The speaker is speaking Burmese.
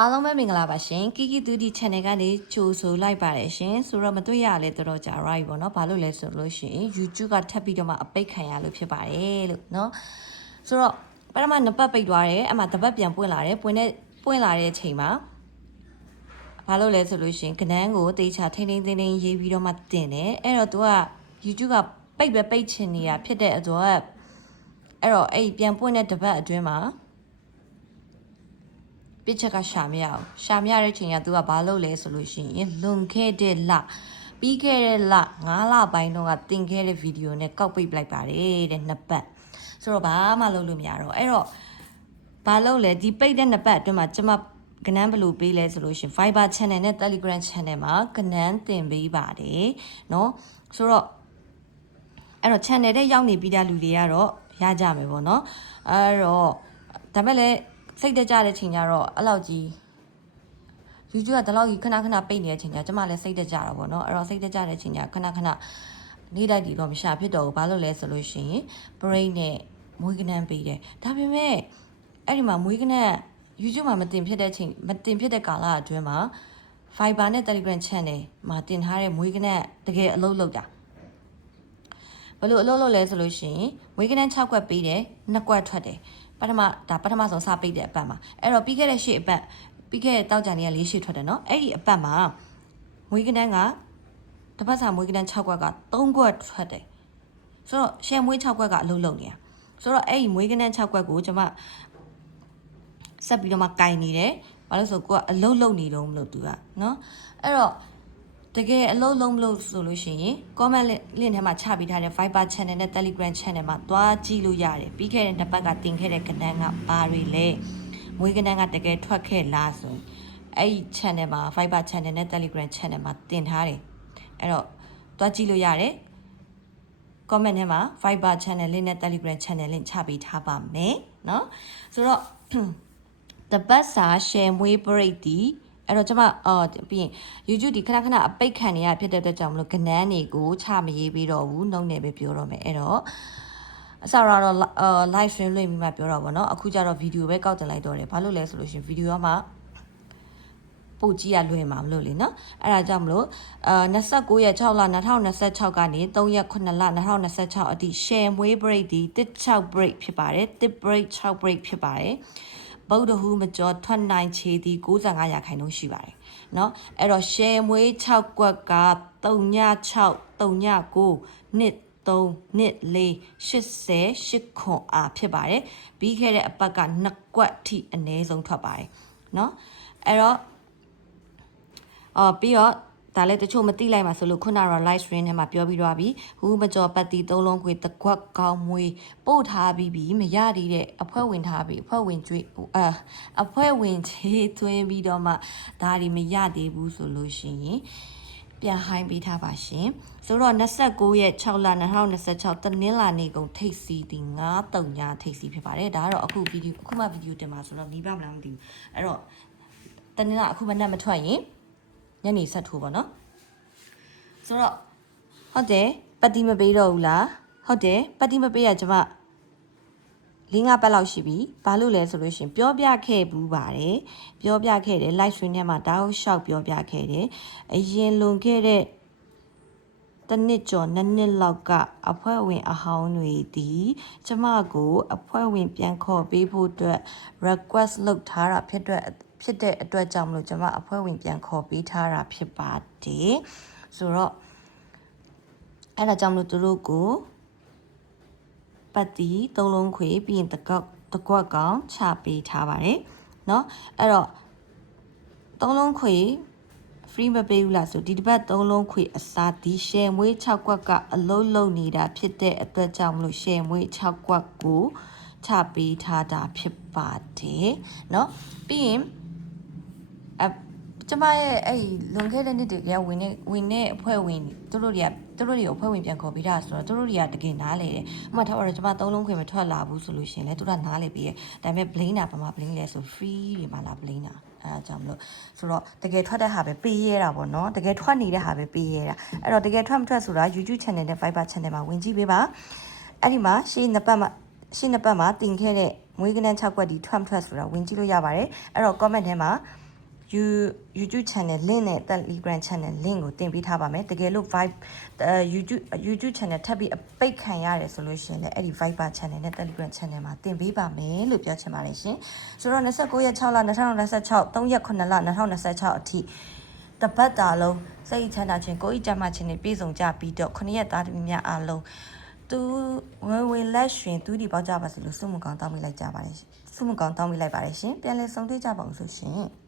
အားလုံးပဲမင်္ဂလာပါရှင် Kiki 2D channel ကနေကြိုဆိုလိုက်ပါတယ်ရှင်ဆိုတော့မတွေ့ရလဲတော်တော်ကြာ right ပေါ့နော်ဘာလို့လဲဆိုလို့ရှိရင် YouTube ကထပ်ပြီးတော့မှအပိတ်ခံရလို့ဖြစ်ပါတယ်လို့နော်ဆိုတော့ပထမနှစ်ပတ်ပိတ်သွားတယ်အမှတစ်ပတ်ပြန်ပွင့်လာတယ်ပွင့်လာတဲ့အချိန်မှာဘာလို့လဲဆိုလို့ရှိရင်ကနန်းကိုတေချာထိန်းရေးပြီးတော့မှတင်တယ်အဲ့တော့ तू က YouTube ကပိတ်ချင်နေတာဖြစ်တဲ့အတွက်အဲ့တော့အဲ့ပြန်ပွင့်တဲ့တစ်ပတ်အတွင်းမှာပြစ်ချက်ကရှာမရအောင်ရှာမရတဲ့ချိန်ကသူကဘာလုပ်လဲဆိုလို့ရှိရင်လွန်ခဲ့တဲ့လပြီးခဲ့တဲ့လ9လပိုင်းတော့ကတင်ခဲ့တဲ့ဗီဒီယိုနဲ့ကောက်ပိတ်လိုက်ပါတယ်တဲ့နှစ်ပတ်ဆိုတော့ဘာမှလုပ်လို့မရတော့အဲ့တော့ဘာလုပ်လဲဒီပိတ်တဲ့နှစ်ပတ်အတွင်းမှာကျမကနန်းဘယ်လိုပေးလဲဆိုလို့ရှိရင် Viber channel နဲ့ Telegram channel မှာကနန်းတင်ပေးပါတယ်เนาะဆိုတော့အဲ့တော့ channel တဲ့ရောက်နေပြီးတဲ့လူတွေကတော့ရကြမယ်ပေါ့เนาะအဲ့တော့ဒါမဲ့လည်းစိတ်တကြတဲ့ချိန်ကျတော့အဲ့လောက်ကြီး YouTube ကတလောက်ကြီးခဏပိတ်နေတဲ့ချိန်ကျကျမလည်းစိတ်တကြတာပေါ့နော်အဲ့တော့စိတ်တကြတဲ့ချိန်ကျခဏနေ့တိုင်းဒီတော့မရှာဖြစ်တော့ဘူးဘာလို့လဲဆိုလို့ရှိရင် brain နဲ့မွေးကနန်းပေးတယ်ဒါပေမဲ့အဲ့ဒီမှာမွေးကနန်း YouTube မှာမတင်ဖြစ်တဲ့ကာလအတွင်းမှာ Viber နဲ့ Telegram channel မှာတင်ထားတဲ့မွေးကနန်းတကယ်အလုပ်လုပ်တာဘယ်လိုအလုပ်လုပ်လဲဆိုလို့ရှိရင်မွေးကနန်း6ကွက်ပေးတယ်2ကွက်ထွက်တယ်ပထမဆုံးစပိတ်တဲ့အပတ်မှာအဲ့တော့ပြီးခဲ့တဲ့တောက်ကြံလေးက4ရှစ်ထွက်တယ်နော်အဲ့ဒီအပတ်မှာမွေးကနန်းကတစ်ပတ်စာမွေးကနန်း6ကွက်က3ကွက်ထွက်တယ်ဆိုတော့ရှယ်မွေး6ကွက်ကအလုပ်လုပ်နေတာဆိုတော့အဲ့ဒီမွေးကနန်း6ကွက်ကိုကျွန်မဆက်ပြီးတော့မှကင်နေတယ်ဘာလို့ဆိုကိုကအလုပ်လုပ်နေတော့မလို့သူကနော်အဲ့တော့တကယ်အလုပ်လုံးမလို့ဆိုလို့ရှိရင် comment link ထဲမှာချပေးထားတဲ့ Viber channel နဲ့ Telegram channel မှာတွားကြည့်လို့ရတယ်ပြီးခဲ့တဲ့နှစ်ပတ်ကတင်ခဲ့တဲ့ကနန်းကဘာတွေလဲမွေးကနန်းကတကယ်ထွက်ခဲ့လားဆိုအဲ့ဒီ channel မှာ Viber channel နဲ့ Telegram channel မှာတင်ထားတယ်အဲ့တော့တွားကြည့်လို့ရတယ် comment ထဲမှာ Viber channel link နဲ့ Telegram channel link ချပေးထားပါမယ်เนาะဆိုတော့တပတ်စာ share မွေး break ဒီအဲ့တော့ကျွန်မပြီးရင် YouTube ဒီခဏအပိတ်ခံနေရဖြစ်တဲ့အတွက်ကြောင့်မလို့ကနန်းတွေကိုချမရေးပြီးတော့ဘူးနှုတ်နယ်ပဲပြောတော့မယ်အဲ့တော့အစတော့live stream လုပ်ပြီးမှပြောတော့ဗောနော်အခုကျတော့ဗီဒီယိုပဲကောက်တင်လိုက်တော့တယ်ဘာလို့လဲဆိုလို့ရှင်ဗီဒီယိုကမှပို့ကြည့်ရလွယ်မှာမလို့လေနော်အဲ့ဒါကြောင့်မလို့29ရက်6လ2026ကနေ3ရက်9လ2026အထိ share မွေး break ဒီ16 break ဖြစ်ပါတယ်1 break 6 break ဖြစ်ပါတယ်ဗုဒ္ဓဟူးမကျော်ထွက်နိုင်ချေသည်95%ရှိပါတယ်เนาะအဲ့တော့ share မွေး6ကွက်က36 39နှစ်3နှစ်4 80ခွန်အားဖြစ်ပါတယ်ပြီးခဲ့တဲ့အပတ်က2ကွက်အထိအနည်းဆုံးထွက်ပါတယ်เนาะအဲ့တော့ပြီးတော့ဒါလည်းတချို့မသိလိုက်ပါဆိုလို့ခုနကတော့ live stream ထဲမှာပြောပြီးတော့ပြီဟူးမကျော်ပတ်တီ3လုံးခွေတကွက်ကောင်းမွေးပို့ထားပြီးမရသေးတဲ့အဖွဲဝင်ထားပြီးအဖွဲ့ဝင်ချေးသွင်းပြီးတော့မှဒါဒီမရသေးဘူးဆိုလို့ရှိရင်ပြန်ဟိုင်းပေးထားပါရှင်ဆိုတော့29ရက်6လ2026တနင်္လာနေ့ကုန်ထိတ်စီဒီ9-3ညထိတ်စီဖြစ်ပါတယ်ဒါကတော့အခုမှဗီဒီယိုတင်မှာဆိုတော့မိဘမလားမသိဘူးအဲ့တော့တနင်္လာအခုမနက်မထွက်ရင်ညနေဆက်ထိုးပါနော်ဆိုတော့ဟုတ်တယ်ပတ်တီမပေးတော့ဘူးလားဟုတ်တယ်ပတ်တီမပေးရကျမ5ပတ်လောက်ရှိပြီဘာလို့လဲဆိုလို့ရှင်ပြောပြခဲ့ဘူးပါတယ်ပြောပြခဲ့တယ် live stream ထဲမှာတောက်လျှောက်ပြောပြခဲ့တယ်အရင်လွန်ခဲ့တဲ့တနစ်ကျော်နှစ်လောက်ကအဖွဲ့ဝင်အဟောင်းတွေဒီကျမကိုအဖွဲ့ဝင်ပြန်ခေါ်ပေးဖို့အတွက် request လုပ်ထားတာဖြစ်တဲ့အတွက်ကြောင့်မလို့ကျွန်မအဖွဲ့ဝင်ပြန်ခေါ်ပေးထားတာဖြစ်ပါတယ်ဆိုတော့အဲ့ဒါကြောင့်မလို့သူတို့ကိုပတ်တီ3လုံးခွေပြီးရင်တကွက်ကောင်ချပေးထားပါတယ်เนาะအဲ့တော့3လုံးခွေ free မပေးဘူးလားဆိုဒီတစ်ပတ်3လုံးခွေအစားဒီ share မွေး6ကွက်ကအလုံးလုံးနေတာဖြစ်တဲ့အတွက်ကြောင့်မလို့ share မွေး6ကွက်ကိုချပေးထားတာဖြစ်ပါတယ်เนาะပြီးရင်ကျမရဲ့အဲ့လွန်ခဲ့တဲ့နှစ်တွေကဝင်နေအဖွဲ့ဝင်သူတို့တွေအဖွဲ့ဝင်ပြန်ခေါ်ပေးတာဆိုတော့သူတို့တွေကတကယ်နားလေတယ်။ဥပမာထားတော့ကျမ3လုံးခွေမထွက်လာဘူးဆိုလို့ရှင်လေသူကနားလေပြီးရဲ့။ဒါပေမဲ့ blame တာဘာမှ blame လဲဆို free တွေမှာလာ blame တာအဲအကြောင်းမလို့ဆိုတော့တကယ်ထွက်တဲ့ဟာပဲပေးရတာပေါ့နော်။တကယ်ထွက်နေတဲ့ဟာပဲပေးရတာ။အဲ့တော့တကယ်ထွက်မထွက်ဆိုတာ YouTube channel နဲ့ Viber channel မှာဝင်ကြည့်ပေးပါ။အဲ့ဒီမှာရှင်းနှစ်ပတ်မှာတင်ခဲ့တဲ့မွေးကနန်း6ကွက်ဒီထွက်မထွက်ဆိုတာဝင်ကြည့်လို့ရပါတယ်။အဲ့တော့ comment ထဲမှာ YouTube channel link နဲ့ Telegram channel link ကိုတင်ပေးထားပါမယ်တကယ်လို့ Vibe YouTube channel ထပ်ပြီးအပိတ်ခံရတယ်ဆိုလို့ရှိရင်လည်းအဲ့ဒီ Viber channel နဲ့ Telegram channel မှာတင်ပေးပါမယ်လို့ပြောချင်ပါတယ်ရှင်ဆိုတော့29ရက်6လ2026 3ရက်9လ2026အထိတပတ်တာလုံးစိတ်ချမ်းသာခြင်းကိုယ်ဤကြမ်းမှခြင်းတွေပြည့်စုံကြပြီးတော့9ရက်သားသမီးများအားလုံးသူဝင်လက်ရှင်သူဒီပေါက်ကြပါစေလို့ဆုမကောင်းတောင်းပေးလိုက်ကြပါတယ်ဆုမကောင်းတောင်းပေးလိုက်ပါတယ်ရှင်ပြန်လည်ဆုံတွေ့ကြပါဦးဆိုရှင်